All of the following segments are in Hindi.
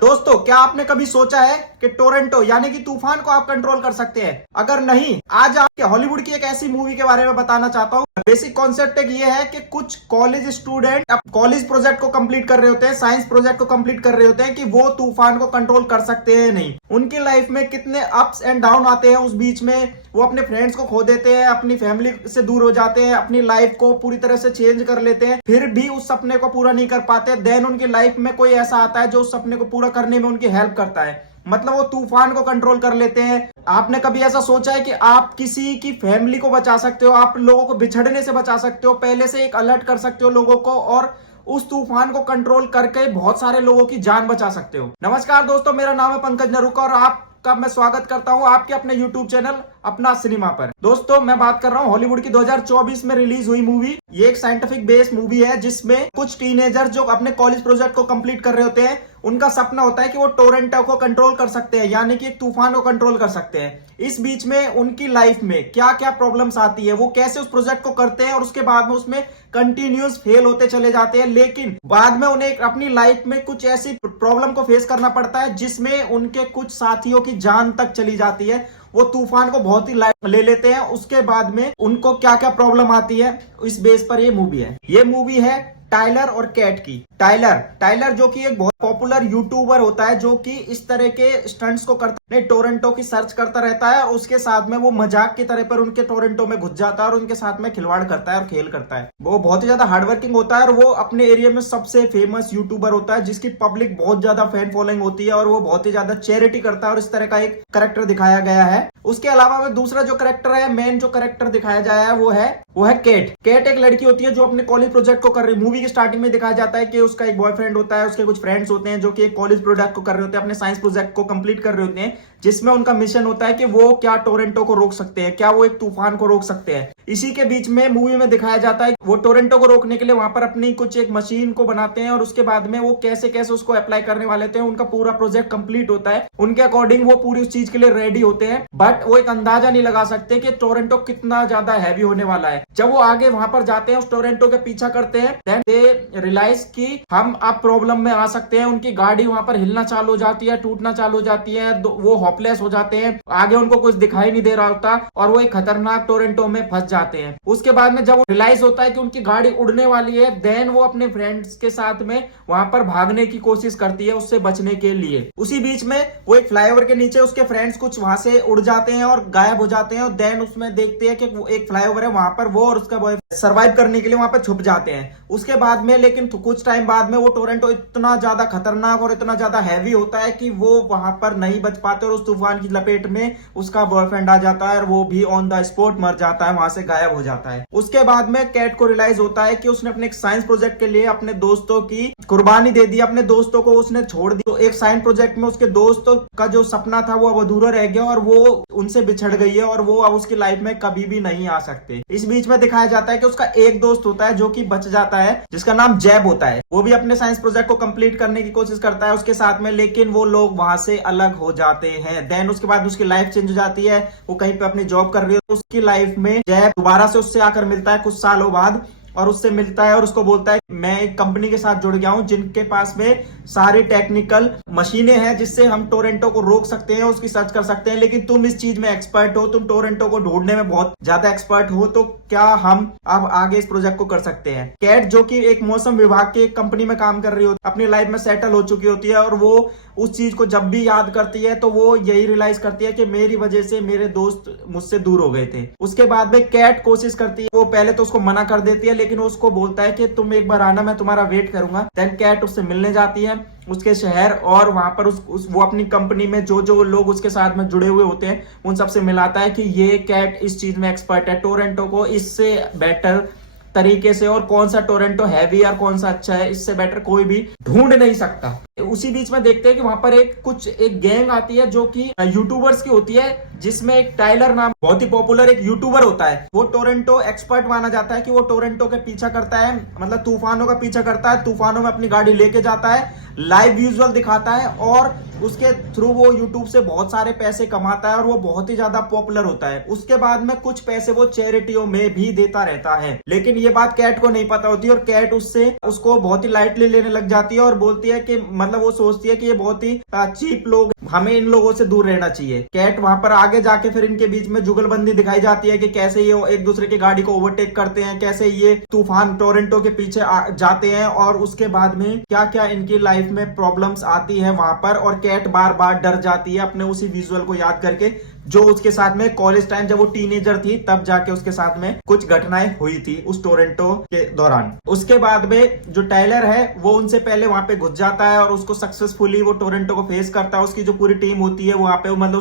दोस्तों, क्या आपने कभी सोचा है कि टोरंटो यानी कि तूफान को आप कंट्रोल कर सकते हैं? अगर नहीं, आज आपके हॉलीवुड की एक ऐसी मूवी के बारे में बताना चाहता हूँ। बेसिक कॉन्सेप्ट एक ये है कि कुछ कॉलेज स्टूडेंट कॉलेज प्रोजेक्ट को कंप्लीट कर रहे होते हैं, साइंस प्रोजेक्ट को कंप्लीट कर रहे होते हैं कि वो तूफान को कंट्रोल कर सकते हैं नहीं। उनकी लाइफ में कितने अप्स एंड डाउन आते हैं, उस बीच में वो अपने फ्रेंड्स को खो देते हैं, अपनी फैमिली से दूर हो जाते हैं, अपनी लाइफ को पूरी तरह से चेंज कर लेते हैं, फिर भी उस सपने को पूरा नहीं कर पाते। देन उनकी लाइफ में कोई ऐसा आता है जो उस सपने को पूरा करने में उनकी हेल्प करता है, मतलब वो तूफान को कंट्रोल कर लेते हैं। आपने कभी ऐसा सोचा है कि आप किसी की फैमिली को बचा सकते हो, आप लोगों को बिछड़ने से बचा सकते हो, पहले से एक अलर्ट कर सकते हो लोगों को और उस तूफान को कंट्रोल करके बहुत सारे लोगों की जान बचा सकते हो। नमस्कार दोस्तों, मेरा नाम है पंकज नरूका और आपका मैं स्वागत करता हूं आपके अपने YouTube चैनल अपना सिनेमा पर। दोस्तों, मैं बात कर रहा हूं हॉलीवुड की 2024 में रिलीज हुई मूवी। ये एक साइंटिफिक बेस्ड मूवी है जिसमें कुछ टीनेजर जो अपने कॉलेज प्रोजेक्ट को कंप्लीट कर रहे होते हैं, उनका सपना होता है कि वो टोरंटो को कंट्रोल कर सकते हैं, यानी कि एक तूफान को कंट्रोल कर सकते हैं। इस बीच में उनकी लाइफ में क्या क्या प्रॉब्लम्स आती है, वो कैसे उस प्रोजेक्ट को करते हैं और उसके बाद में उसमें कंटिन्यूस फेल होते चले जाते हैं, लेकिन बाद में उन्हें अपनी लाइफ में कुछ ऐसी प्रॉब्लम को फेस करना पड़ता है जिसमें उनके कुछ साथियों की जान तक चली जाती है। वो तूफान को बहुत ही लाइट ले लेते हैं। उसके बाद में उनको क्या क्या प्रॉब्लम आती है, इस बेस पर ये मूवी है। ये मूवी है टाइलर और कैट की। टाइलर जो कि एक बहुत पॉपुलर यूट्यूबर होता है जो कि इस तरह के स्टंट्स को करता है, टोरंटो की सर्च करता रहता है और उसके साथ में वो मजाक की तरह पर उनके टोरंटो में घुस जाता है और उनके साथ में खिलवाड़ करता है और खेल करता है। वो बहुत ही ज्यादा हार्डवर्किंग होता है और वो अपने एरिया में सबसे फेमस यूट्यूबर होता है जिसकी पब्लिक बहुत ज्यादा फैन फॉलोइंग होती है और वो बहुत ही ज्यादा चैरिटी करता है और इस तरह का एक करेक्टर दिखाया गया है। उसके अलावा में दूसरा जो करेक्टर है, मेन जो करेक्टर दिखाया जाया है वो है केट एक लड़की होती है जो अपने कॉलेज प्रोजेक्ट को कर रही है। मूवी की स्टार्टिंग में दिखाया जाता है कि उसका एक बॉयफ्रेंड होता है, उसके कुछ फ्रेंड्स होते हैं जो कि एक कॉलेज प्रोजेक्ट को कर रहे होते हैं, अपने साइंस प्रोजेक्ट को कंप्लीट कर रहे होते हैं, जिसमें उनका मिशन होता है कि वो क्या टोरंटो को रोक सकते हैं, क्या वो एक तूफान को रोक सकते हैं। इसी के बीच में मूवी में दिखाया जाता है वो टोरंटो को रोकने के लिए वहां पर अपनी कुछ एक मशीन को बनाते हैं और उसके बाद में वो कैसे कैसे उसको अप्लाई करने वाले थे। उनका पूरा प्रोजेक्ट कंप्लीट होता है, उनके अकॉर्डिंग वो पूरी उस चीज के लिए रेडी होते हैं, बट वो एक अंदाजा नहीं लगा सकते कि टोरंटो कितना ज्यादा हैवी होने वाला है। जब वो आगे वहां पर जाते हैं, उस टोरंटो के पीछा करते हैं, देन दे रियलाइज कि हम अब प्रॉब्लम में आ सकते हैं। उनकी गाड़ी वहां पर हिलना चालू हो जाती है, टूटना चालू हो जाती है, वो होपलेस हो जाते हैं, आगे उनको कुछ दिखाई नहीं दे रहा होता और वो एक खतरनाक टोरंटो में फंस जाते हैं। उसके बाद में जब वो रियलाइज होता है कि उनकी गाड़ी उड़ने वाली है, देन वो अपने फ्रेंड्स के साथ में वहां पर भागने की कोशिश करती है उससे बचने के लिए। उसी बीच में वो एक फ्लाईओवर के नीचे उसके फ्रेंड्स कुछ वहां से उड़ जाते हैं और गायब हो जाते हैं और देन उसमें देखते हैं कि वो एक फ्लाईओवर है, वहां पर वो और उसका बॉयफ्रेंड सर्वाइव करने के लिए वहां पर छुप जाते हैं। उसके बाद में लेकिन कुछ टाइम बाद में वो टोरंटो इतना ज्यादा खतरनाक और इतना ज्यादा हैवी होता है कि वो वहां पर नहीं बच पाते और उस तूफान की लपेट में उसका बॉयफ्रेंड आ जाता है और वो भी ऑन द स्पॉट मर जाता है, वहां से गायब हो जाता है। उसके बाद में कैट को रियलाइज होता है कि उसने अपने एक साइंस प्रोजेक्ट के लिए अपने दोस्तों की कुर्बानी दे दी, अपने दोस्तों को उसने छोड़ दी। तो एक साइंस प्रोजेक्ट में उसके दोस्तों का जो सपना था वो अब अधूरा रह गया और वो उनसे बिछड़ गई है और वो अब उसकी लाइफ में कभी भी नहीं आ सकते। इस बीच में दिखाया जाता है कि उसका एक दोस्त होता है जो कि बच जाता है, जिसका नाम जैब होता है। वो भी अपने साइंस प्रोजेक्ट को कंप्लीट करने की कोशिश करता है उसके साथ में, लेकिन वो लोग वहां से अलग हो जाते हैं। देन उसके बाद उसकी लाइफ चेंज हो जाती है, वो कहीं पे अपनी जॉब कर रही है, उसकी लाइफ में जैब दोबारा से उससे आकर मिलता है कुछ सालों बाद और उससे मिलता है और उसको बोलता है मैं एक कंपनी के साथ जुड़ गया हूं जिनके पास में सारी टेक्निकल मशीनें हैं जिससे हम टोरंटो को रोक सकते हैं, उसकी सर्च कर सकते हैं, लेकिन तुम इस चीज में एक्सपर्ट हो, तुम टोरंटो को ढूंढने में बहुत ज्यादा एक्सपर्ट हो, तो क्या हम अब आगे इस प्रोजेक्ट को कर सकते हैं। कैट जो कि एक मौसम विभाग की कंपनी में काम कर रही होती है, अपनी लाइफ में सेटल हो चुकी होती है और वो उस चीज को जब भी याद करती है तो वो यही रियलाइज करती है कि मेरी वजह से मेरे दोस्त मुझसे दूर हो गए थे। उसके बाद में कैट कोशिश करती है, वो पहले तो उसको मना कर देती है लेकिन उसको बोलता है कि तुम एक बार आना, मैं तुम्हारा वेट करूंगा। देन कैट उससे मिलने जाती है उसके शहर और वहां पर वो अपनी कंपनी में जो जो लोग उसके साथ में जुड़े हुए होते हैं उन सबसे मिलाता है कि ये कैट इस चीज में एक्सपर्ट है, टोरंटो को इससे बेटर तरीके से और कौन सा टोरंटो हैवी और कौन सा अच्छा है इससे बेटर कोई भी ढूंढ नहीं सकता। उसी बीच में देखते हैं कि वहां पर एक गैंग आती है जो कि यूट्यूबर्स की होती है जिसमें एक टाइलर नाम बहुत ही पॉपुलर एक यूट्यूबर होता है, वो टोरंटो एक्सपर्ट माना जाता है कि वो टोरंटो के पीछा करता है, मतलब तूफानों का पीछा करता है, तूफानों में अपनी गाड़ी लेके जाता है, लाइव विजुअल दिखाता है और उसके थ्रू वो यूट्यूब से बहुत सारे पैसे कमाता है और वो बहुत ही ज्यादा पॉपुलर होता है। उसके बाद में कुछ पैसे वो चैरिटियों में भी देता रहता है, लेकिन ये बात कैट को नहीं पता होती और कैट उसको बहुत ही लाइटली लेने लग जाती है और बोलती है कि मतलब वो सोचती है कि ये बहुत ही चीप लोग, हमें इन लोगों से दूर रहना चाहिए। कैट वहां पर आगे जाके फिर इनके बीच में जुगलबंदी दिखाई जाती है कि कैसे ये एक दूसरे की गाड़ी को ओवरटेक करते हैं, कैसे ये तूफान टोरंटो के पीछे जाते हैं और उसके बाद में क्या क्या इनकी लाइफ में प्रॉब्लम्स आती है वहां पर। और कैट बार बार डर जाती है अपने उसी विजुअल को याद करके जो उसके साथ में कॉलेज टाइम जब वो टीनेजर थी तब जाके उसके साथ में कुछ घटनाएं हुई थी उस टोरंटो के दौरान। उसके बाद में जो टाइलर है वो उनसे पहले वहां पे घुस जाता है और उसको सक्सेसफुली वो टोरंटो को फेस करता है। उसकी जो पूरी टीम होती है वहां पे मतलब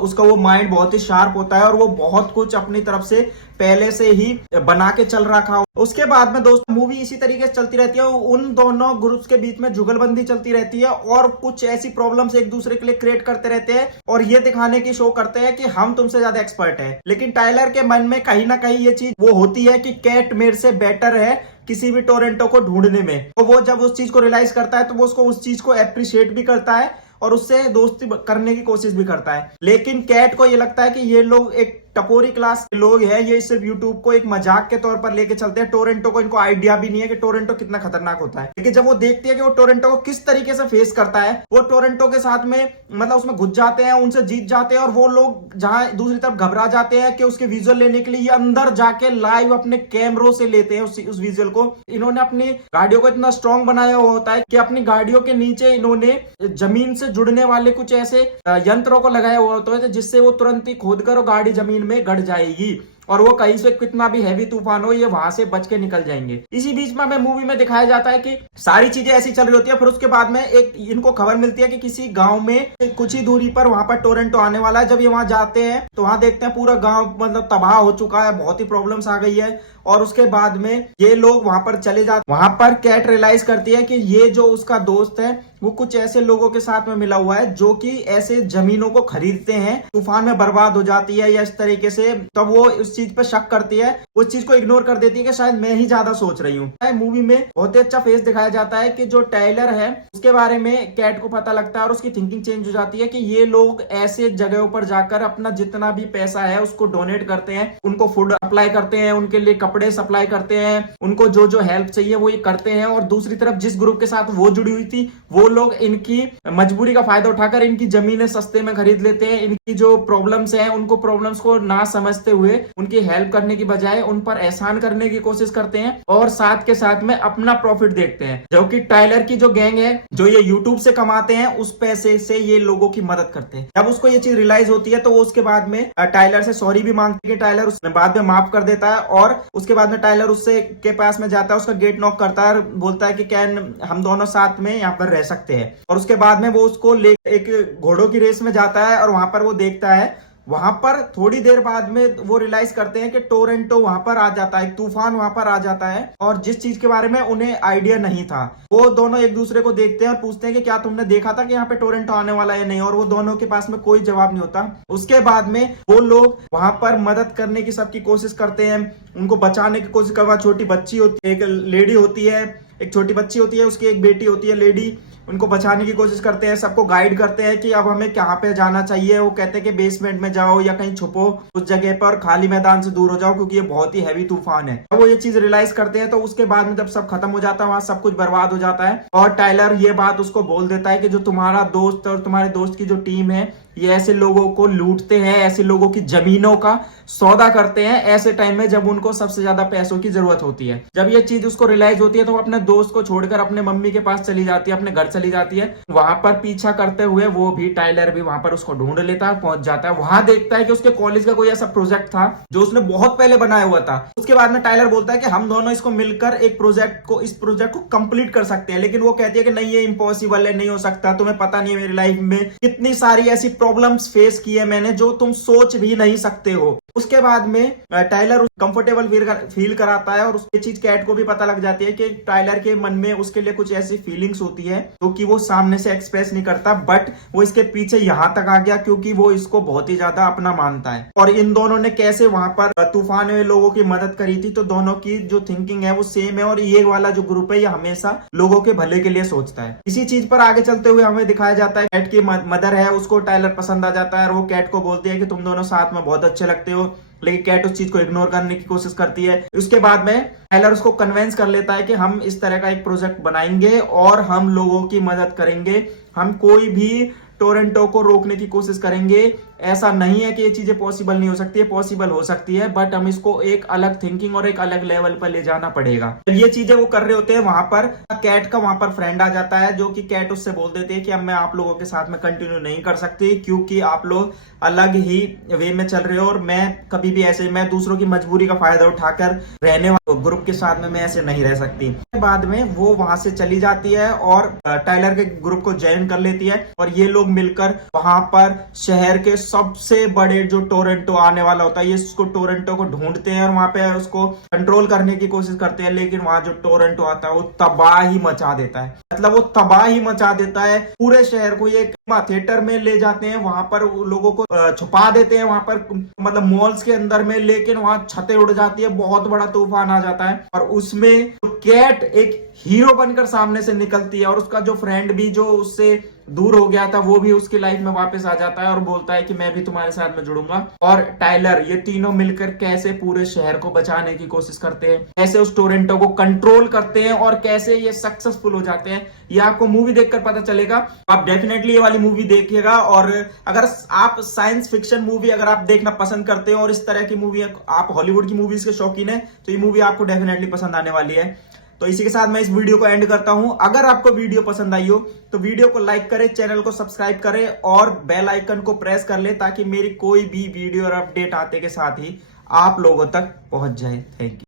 उसका वो माइंड बहुत ही शार्प होता है और वो बहुत कुछ अपनी तरफ से पहले से ही बना के चल रखा। उसके बाद में दोस्तों मूवी इसी तरीके से चलती रहती है, उन दोनों ग्रुप्स के बीच में जुगलबंदी चलती रहती है और कुछ ऐसी प्रॉब्लम्स एक दूसरे के लिए क्रिएट करते रहते हैं और ये दिखाने की शो करते हैं कि हम तुमसे ज्यादा एक्सपर्ट है। लेकिन टाइलर के मन में कहीं ना कहीं ये चीज वो होती है कि कैट मेरे से बेटर है किसी भी टोरंटो को ढूंढने में। तो वो जब उस चीज को रियलाइज करता है तो वो उसको उस चीज को एप्रिशिएट भी करता है और उससे दोस्ती करने की कोशिश भी करता है। लेकिन कैट को ये लगता है कि ये लोग एक टपोरी क्लास के लोग हैं, ये सिर्फ यूट्यूब को एक मजाक के तौर पर लेके चलते हैं। टोरंटो को इनको आइडिया भी नहीं है कि टोरंटो कितना खतरनाक होता है। लेकिन जब वो देखती है कि वो टोरंटो को किस तरीके से फेस करता है, वो टोरंटो के साथ में मतलब उसमें घुस जाते हैं, उनसे जीत जाते हैं और वो लोग जहां दूसरी तरफ घबरा जाते हैं कि उसके विजुअल लेने के लिए ये अंदर जाके लाइव अपने कैमरों से लेते हैं उस विजुअल को। इन्होंने अपनी गाड़ियों को इतना स्ट्रॉन्ग बनाया हुआ होता है कि अपनी गाड़ियों के नीचे इन्होंने जमीन से जुड़ने वाले कुछ ऐसे यंत्रों को लगाया हुआ होता है जिससे वो तुरंत ही खोदकर वो गाड़ी जमीन में गड़ जाएगी और वो कहीं से कितना भी हैवी तूफान हो ये वहां से बच के निकल जाएंगे। इसी बीच में हमें मूवी में दिखाया जाता है कि सारी चीजें ऐसी चल रही होती है। फिर उसके बाद में एक इनको खबर मिलती है कि किसी गांव में कुछ ही दूरी पर वहां पर टोरंटो आने वाला है। जब ये वहां जाते हैं तो वहां देखते हैं पूरा गांव मतलब तबाह हो चुका है, बहुत ही प्रॉब्लम्स आ गई है। और उसके बाद में ये लोग वहां पर चले जाते। वहां पर कैट रियलाइज करती है कि ये जो उसका दोस्त है वो कुछ ऐसे लोगों के साथ में मिला हुआ है जो कि ऐसे जमीनों को खरीदते हैं, तूफान में बर्बाद हो जाती है या इस तरीके से। तब वो उस चीज पर शक करती है, उस चीज को इग्नोर कर देती है कि शायद मैं ही ज्यादा सोच रही हूँ। मूवी में बहुत ही अच्छा फेस दिखाया जाता है कि जो टाइलर है उसके बारे में कैट को पता लगता है और उसकी थिंकिंग चेंज हो जाती है कि ये लोग ऐसे जगहों पर जाकर अपना जितना भी पैसा है उसको डोनेट करते हैं, उनको फूड अप्लाई करते हैं, उनके लिए कपड़े सप्लाई करते हैं, उनको जो जो हेल्प चाहिए वो ये करते हैं। और दूसरी तरफ जिस ग्रुप के साथ वो जुड़ी हुई थी वो लोग इनकी मजबूरी का फायदा उठाकर इनकी जमीनें सस्ते में खरीद लेते हैं। इनकी जो प्रॉब्लम्स हैं उनको प्रॉब्लम्स को ना समझते हुए उनकी हेल्प करने की बजाय उन पर एहसान करने की कोशिश करते हैं और साथ के साथ में अपना प्रॉफिट देखते हैं। जो कि टाइलर की जो गैंग है जो ये यूट्यूब से कमाते हैं उस पैसे से ये लोगों की मदद करते हैं। जब उसको ये चीज रियलाइज होती है तो वो उसके बाद में टाइलर से सॉरी भी मांगती है। टाइलर उसने बाद में माफ कर देता है और उसके बाद में टाइलर उससे के पास में जाता है, उसका गेट नॉक करता है और बोलता है कि कैन हम दोनों साथ में यहाँ पर रह सकते हैं। और उसके बाद में वो उसको ले एक घोड़ों की रेस में जाता है और वहां पर वो देखता है, वहां पर थोड़ी देर बाद में वो रियलाइज करते हैं कि टोरंटो वहां पर आ जाता है, तूफान वहां पर आ जाता है और जिस चीज के बारे में उन्हें आइडिया नहीं था। वो दोनों एक दूसरे को देखते हैं और पूछते हैं कि क्या तुमने देखा था कि यहाँ पे टोरंटो आने वाला है या नहीं, और वो दोनों के पास में कोई जवाब नहीं होता। उसके बाद में वो लोग वहां पर मदद करने की सबकी कोशिश करते हैं, उनको बचाने की कोशिश करवा। छोटी बच्ची होती है, एक लेडी होती है, एक छोटी बच्ची होती है, उसकी एक बेटी होती है लेडी, उनको बचाने की कोशिश करते हैं, सबको गाइड करते हैं कि अब हमें कहाँ पे जाना चाहिए। वो कहते हैं कि बेसमेंट में जाओ या कहीं छुपो उस जगह पर, खाली मैदान से दूर हो जाओ क्योंकि ये बहुत ही हैवी तूफान है। वो ये चीज रियलाइज करते हैं तो उसके बाद में जब सब खत्म हो जाता है वहां सब कुछ बर्बाद हो जाता है और टाइलर ये बात उसको बोल देता है कि जो तुम्हारा दोस्त और तुम्हारे दोस्त की जो टीम है ये ऐसे लोगों को लूटते हैं, ऐसे लोगों की जमीनों का सौदा करते हैं ऐसे टाइम में जब उनको सबसे ज्यादा पैसों की जरूरत होती है। जब ये चीज उसको रियलाइज होती है तो वो अपने दोस्त को छोड़कर अपने मम्मी के पास चली जाती है, अपने घर चली जाती है। वहां पर पीछा करते हुए वो भी टाइलर भी वहां पर उसको ढूंढ लेता है, पहुंच जाता है। वहां देखता है कि उसके कॉलेज का कोई ऐसा प्रोजेक्ट था जो उसने बहुत पहले बनाया हुआ था। उसके बाद में टाइलर बोलता है कि हम दोनों इसको मिलकर इस प्रोजेक्ट को कंप्लीट कर सकते हैं। लेकिन वो कहती है कि नहीं, ये इम्पॉसिबल है, नहीं हो सकता, तुम्हें पता नहीं है मेरी लाइफ में कितनी सारी ऐसी प्रॉब्लम्स फेस की है मैंने जो तुम सोच भी नहीं सकते हो। उसके बाद में टाइलर कंफर्टेबल फील कराता है और उसकी चीज कैट को भी पता लग जाती है कि टाइलर के मन में उसके लिए कुछ ऐसी फीलिंग्स होती है जो कि वो सामने से एक्सप्रेस नहीं करता, बट वो इसके पीछे यहां तक आ गया क्योंकि वो इसको बहुत ही ज्यादा अपना मानता है। और इन दोनों ने कैसे वहां पर तूफान में लोगों की मदद करी थी, तो दोनों की जो थिंकिंग है वो सेम है और ये वाला जो ग्रुप है ये हमेशा लोगों के भले के लिए सोचता है। इसी चीज पर आगे चलते हुए हमें दिखाया जाता है कैट की मदर है, उसको टाइलर पसंद आ जाता है और वो कैट को बोलती है कि तुम दोनों साथ में बहुत अच्छे लगते हो, लेकिन कैट उस चीज को इग्नोर करने की कोशिश करती है। उसके बाद में टाइलर उसको कन्विंस कर लेता है कि हम इस तरह का एक प्रोजेक्ट बनाएंगे और हम लोगों की मदद करेंगे, हम कोई भी टोरंटो को रोकने की कोशिश करेंगे। ऐसा नहीं है कि ये चीजें पॉसिबल नहीं हो सकती है, पॉसिबल हो सकती है, बट हम इसको एक अलग थिंकिंग और एक अलग लेवल पर ले जाना पड़ेगा। जब ये चीजें वो कर रहे होते हैं वहां पर कैट का वहां पर फ्रेंड आ जाता है, जो कि कैट उससे बोल देती है कि अब मैं आप लोगों के साथ में कंटिन्यू नहीं कर सकती क्योंकि आप लोग अलग ही वे में चल रहे हो और मैं कभी भी ऐसे मैं दूसरों की मजबूरी का फायदा उठाकर रहने वाले ग्रुप के साथ में मैं ऐसे नहीं रह सकती। बाद में वो वहां से चली जाती है और टाइलर के ग्रुप को ज्वाइन कर लेती है और ये लोग मिलकर वहां पर शहर के सबसे बड़े जो टोरंटो आने वाला होता है, ये इसको टोरंटो को ढूंढते हैं और वहां पे उसको कंट्रोल करने की कोशिश करते हैं, लेकिन वहां जो टोरंटो आता है वो तबाही मचा देता है। मतलब वो तबाही मचा देता है पूरे शहर को। ये थिएटर में ले जाते हैं, वहां पर लोगों को छुपा देते हैं वहां पर, मतलब मॉल्स के अंदर में, लेकिन वहां छतें उड़ जाती है, बहुत बड़ा तूफान आ जाता है और उसमें कैट एक हीरो बनकर सामने से निकलती है और उसका जो फ्रेंड भी जो उससे दूर हो गया था वो भी उसकी लाइफ में वापस आ जाता है और बोलता है कि मैं भी तुम्हारे साथ में जुड़ूंगा। और टाइलर, ये तीनों मिलकर कैसे पूरे शहर को बचाने की कोशिश करते हैं, कैसे उस टोरंटो को कंट्रोल करते हैं और कैसे ये सक्सेसफुल हो जाते हैं, ये आपको मूवी देखकर पता चलेगा। आप डेफिनेटली ये वाली मूवी देखिएगा। और अगर आप साइंस फिक्शन मूवी अगर आप देखना पसंद करते हो और इस तरह की मूवी आप हॉलीवुड की मूवीज के शौकीन है तो ये मूवी आपको डेफिनेटली पसंद आने वाली है। तो इसी के साथ मैं इस वीडियो को एंड करता हूं। अगर आपको वीडियो पसंद आई हो तो वीडियो को लाइक करें, चैनल को सब्सक्राइब करें और बेल आइकन को प्रेस कर ले ताकि मेरी कोई भी वीडियो और अपडेट आते के साथ ही आप लोगों तक पहुंच जाए। Thank you.